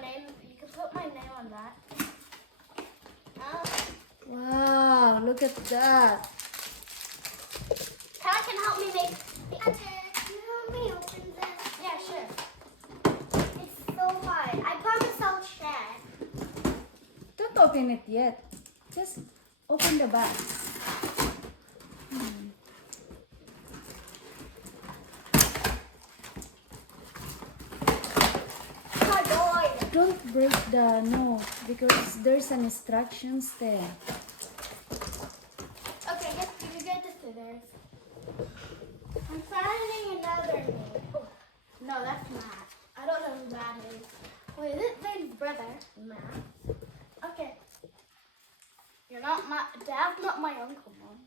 name. You can put my name on that. Wow, look at that. Kyle can help me make. Can you help me open this? Yeah, sure. It's so hard. I promise I'll share. Don't open it yet. Just open the back. Cardboard. Don't break the note because there's an instructions there. Okay, you get the scissors. I'm finding another name. Oh, no, that's Matt. I don't know who Matt is. Wait, is it Zane's brother? Matt. Okay. You're not my dad's not my uncle, Mom.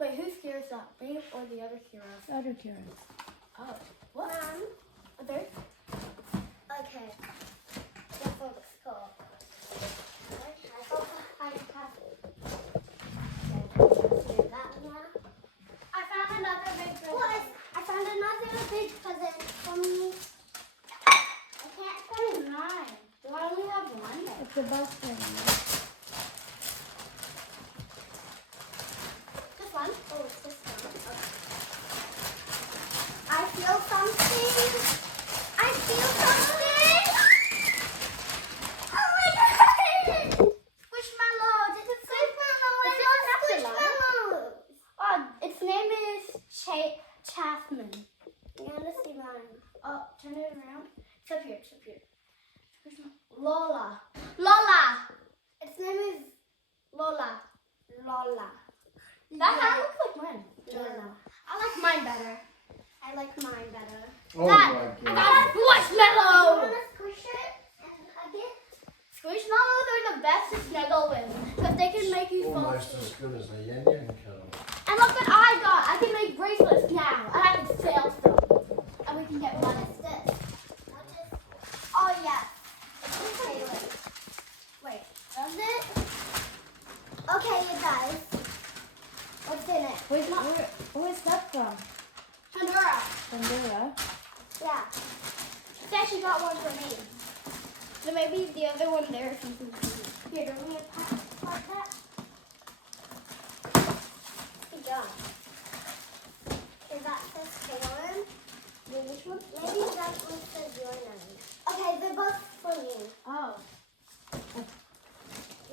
Wait, whose hero is that? Me or the other hero? Other carrots. Oh, what? Mom. Other? Okay. This looks cool. I hope I have it. Do that now. I found another big present. Oh, I found another big present for me. I can't find mine. Do I only have one? It's the basket. This one? Oh, it's this one. Okay. I feel something. I feel something. Oh my god! Squishmallow. This is Squishmallow. It I feels love natural. Squishmallows. Oh, its name is Chasman. You want to see mine? Oh, turn it around. It's up here. It's up here. Lola. Lola. Its name is Lola. Lola. That kind of looks like mine. Lola. I like mine better. I like mine better. Oh Dad, my I god. got a You Squishmallow. want to squish it again? Squishmallows are the best to snuggle with because they can make you fall Almost as asleep. good as a yin yang kettle. And look what I got. I can make bracelets now. And I can sell some. And we can get What money. is this? What is? Oh yeah. Okay, wait. Does it? Okay, you guys. What's in it? Where's that from? Pandora. Pandora? Yeah. She actually got one for me. So maybe the other one there is something for me. Here, do we have part that? Good job. Is that says Karen? Which one? Maybe that one says your name. Okay, they're both for me. Oh.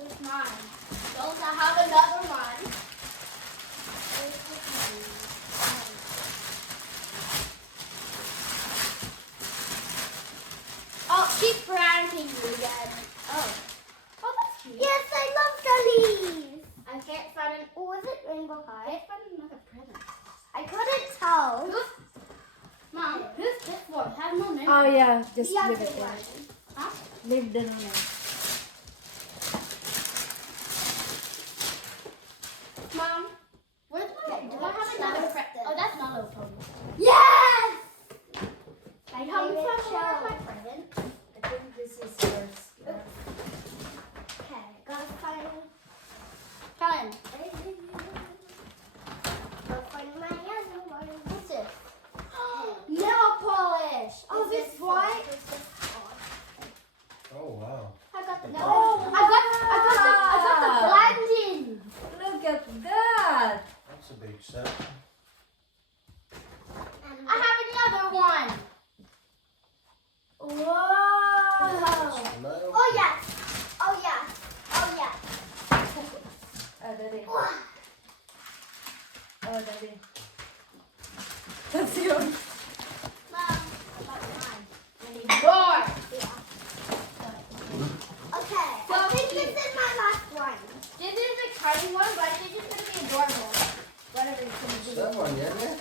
It's mine. Don't I have another one? Oh, she's pranking you again. Oh. Oh, that's cute. Yes, I love Dollies. I can't find an. Oh, was it Rainbow I High? can't find another present. I couldn't tell. Mom, who's this one? Has no name. Oh yeah, just The leave other it there. one. Huh? Leave the note. Mom, where's my? Do I have another present? Oh, that's not a pony. Yes! I come Favorite from show. my present. I think this is yours. Okay, gotta find. Kellen, Gotta find my other one. what's this? Nail polish. Oh, Is this this white. Is this hot? Oh wow. I got the nail. Oh, I got the blending. Look at that! That's a big set. And I have another one. Whoa. Nail. oh yes! Oh yes! Oh yes! Oh, daddy. Oh, daddy. That's yours. Mom, I got mine. I need more. Okay, So I think cute. this is my last one. This is a tiny one, but I think it's gonna be adorable. Whatever it's gonna Is be. that one yin yang?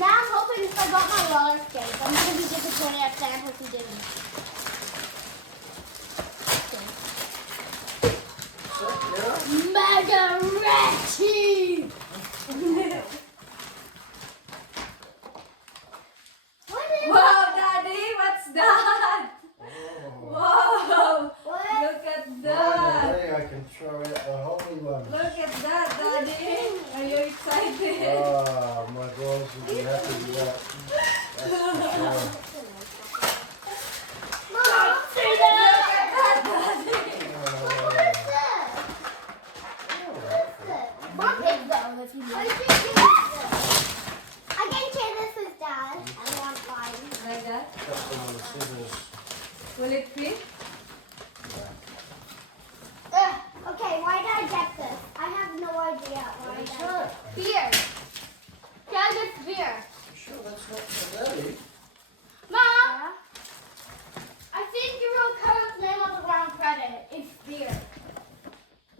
Now I'm hoping if I got my roller skates, I'm gonna be disappointed at Sam if he didn't. Is that yeah? Mega Reggie! What is Wow, daddy, what's that? Oh. Wow! what? Look at that! Finally, I can throw it a holy one. Look at that, daddy! Are you excited? Ah, my boys will be happy with that. That's for sure. Will it fit? Okay, why did I get this? I have no idea why I got it. Beer. Dad, it's beer. You sure that's not for Daddy? Mom, Yeah? I think you wrote Carl's name on the wrong credit. It's beer.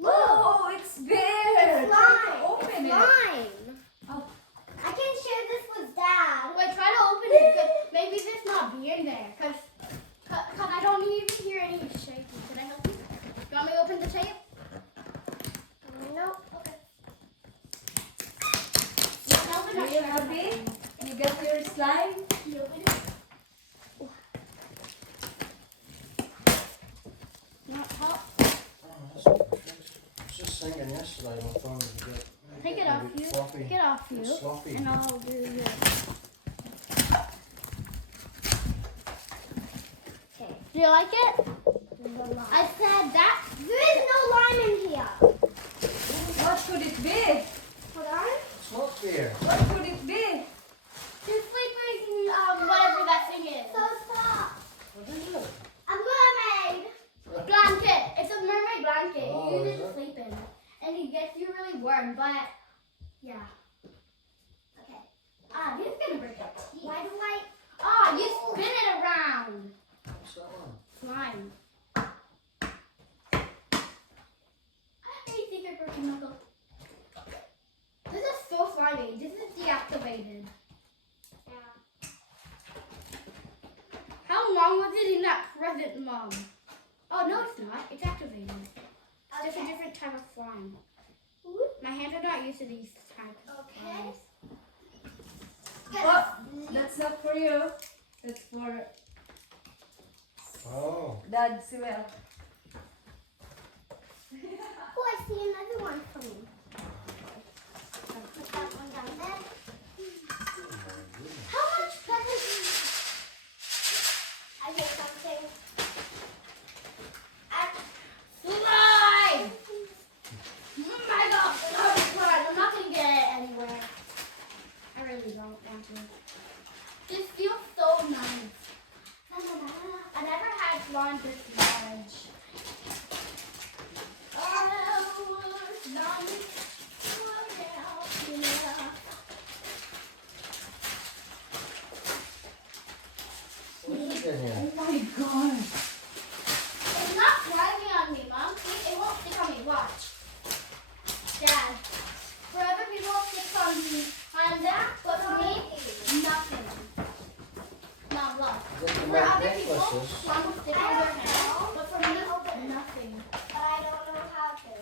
Oh, it's beer. It's Try to mine. open It's it. mine. Oh, I can share this with Dad. Wait, try to open it. 'Cause maybe there's not beer in there. Cause I don't even hear any shaking. Can I help you? You want me to open the tape? No. Okay. You can open are it. you happy? You got your slime? You open it. Not hot. Oh, that's perfect. I was just thinking yesterday my phone was a bit. Take it a off bit you. floppy. Take it off you. Sloppy. And I'll do this. Okay. Do you like it? The lime. I said that. There is no lime in here. What could it be? Hold on. It's not beer. What could it be? You're sleeping, whatever that thing is. So soft. What is it? A mermaid. Blanket. It's a mermaid blanket. Oh, You use is it to it? sleep in. And it gets you really warm, but yeah. Okay. Ah, this is gonna break your teeth. Why do I? Ah, you spin it around. What's that one? Slime. Hey, secret broken knuckle. This is so slimy. This is deactivated. Yeah. How long was it in that present, Mom? Oh, no, it's not. It's activated. It's just a Okay. different type of slime. My hands are not used to these types of Okay. slimes. Oh, that's not for you. That's for Oh. Dad Sewell. Oh, I see another one for me. Put that one down there. How much pepper? I made something. Slime! Oh my god! Oh, slime. I'm not gonna get it anywhere. I really don't want to. This feels so nice. I never had slime this large. Oh, slime. Oh, yeah. What is it in here? Oh my god. It's not slimy on me, Mom. See, it won't stick on me. Watch. Dad. For other people, it sticks on that, but for me, nothing. Mom, look. Is it to For make other people, necklaces? slime will stick on their hand, but for me, nothing. But I don't know how to.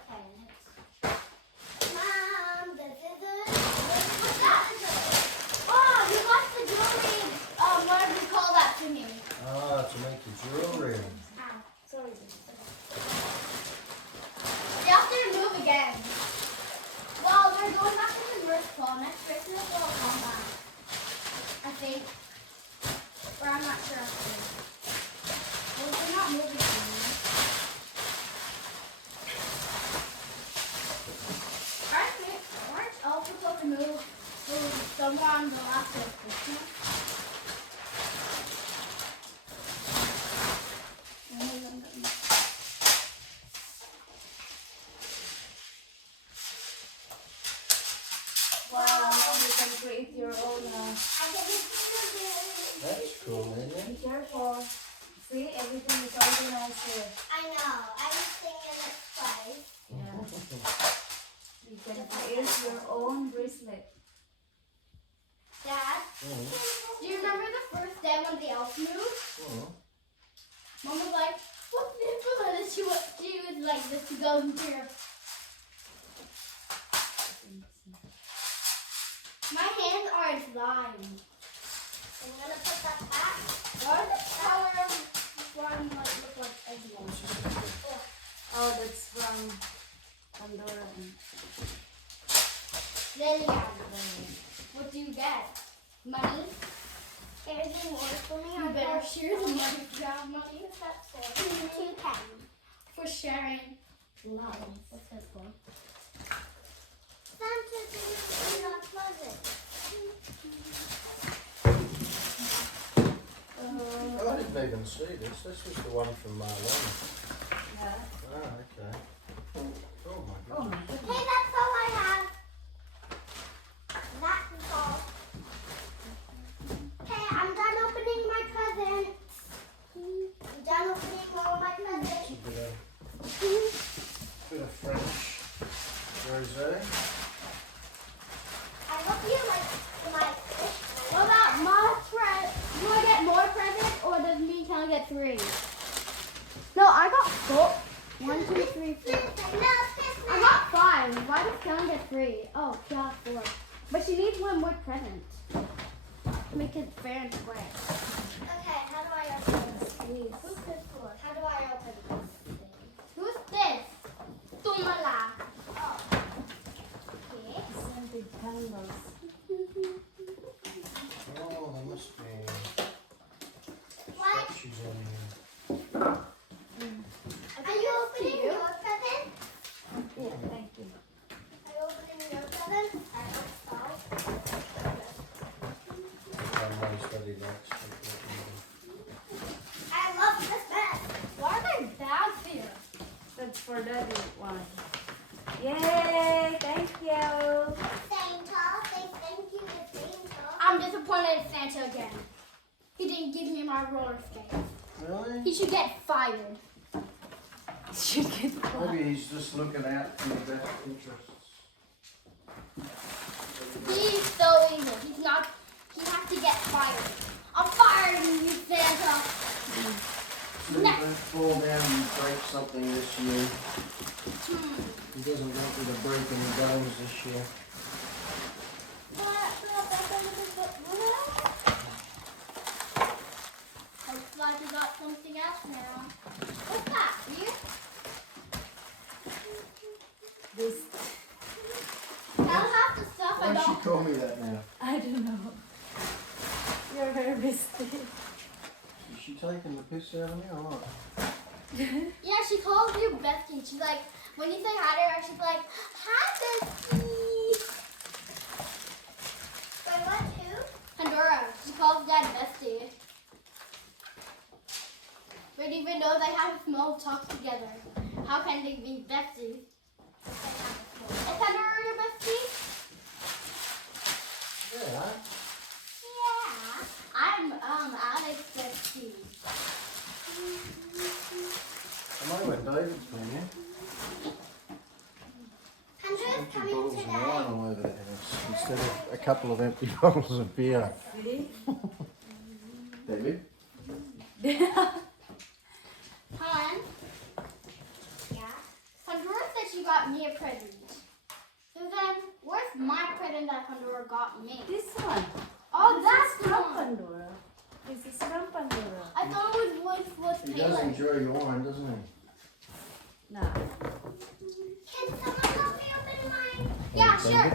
Okay. Mom, this is it. What's that? Oh, you got the jewelry. What do we call that thingy? Ah, to make the jewelry. Ow. Sorry. You have to remove again. Well, we're going back to the North Pole. Next Christmas we'll come back. I think. Or I'm not sure actually. Well, we're not moving anymore. Aren't elves supposed to move somewhere on the last day of Christmas? Wow, you can create your own. I think it's That's cool, isn't it? Be careful. See, everything is organized here. I know. Everything in its place. Yeah. You can create your own bracelet. Dad? Mm. Do you remember the first day when the elf moved? Mm. Mom was like, what's this? And she was like, this to go here. My hands are in slime. I'm gonna put that back. What does the color of slime look like again? Oh, that's from Pandora. Lillian. What do you get? Money? Anything more for me? You better share the money if you have money. That's it. 2 pens. For sharing love. What's this for? Santa's in the closet. Oh, I didn't didn't even see this. This was the one from Marlena. Yeah. Ah, okay. Oh my Oh god. my Okay, goodness. that's all I have. That's all. Okay, I'm done opening my presents. I'm done opening all my presents. It's a bit of French rosé. I hope you like my fish. What about my friend? Do I get more presents or does me can I get 3? No, I got 4. 1, 2, 3, 4. I got 5. Why does Kellen get 3? Oh, she got 4. But she needs one more present. To make it fair and square. Okay, how do I open this? Who's this for? How do I open this? Who's this? Tumala. Oh. Okay. Scented candles. Oh, there must be What? statues on here. Are you opening you. your present? Yeah, thank you. Are you opening your present? I hope so. I'm always studied that. I love this bag. Why are there bags here? That's for daddy one. Yay! Thank you. Santa, say thank you to Santa. I'm disappointed in Santa again. He didn't give me my roller skates. Really? He should get fired. Should get Maybe he's just looking out for your best interests. He's so evil. He's not. He has to get fired. I'm firing you, Santa. So he won't fall down and break something this year. He doesn't want you to break any bones this year. Looks like we got something else now. What's that? You? this. I'll have the stuff I Why'd she don't. call me that now? I don't know. You're very risky. Is she taking the piss out of me or what? Yeah, she calls you bestie. She's like, when you say hi to her, she's like, hi bestie. Wait, what? Who? Pandora. She calls Dad bestie. But even though they have a small talk together, how can they be besties? Is Pandora your bestie? Yeah. Yeah. I'm Alex bestie. I know where David's been, yeah? Andrew's Empty coming bottles of today. wine all over the house instead of a couple of empty bottles of beer. See? David? Hon, Yeah. Pandora said she got me a present. So then, where's my present that Pandora got me? This one. Oh, This that's is the from one. Pandora. This is from Pandora. I thought it was He does Taylor. enjoy your wine, doesn't he? No. Can someone help me open mine? Yeah, David? sure.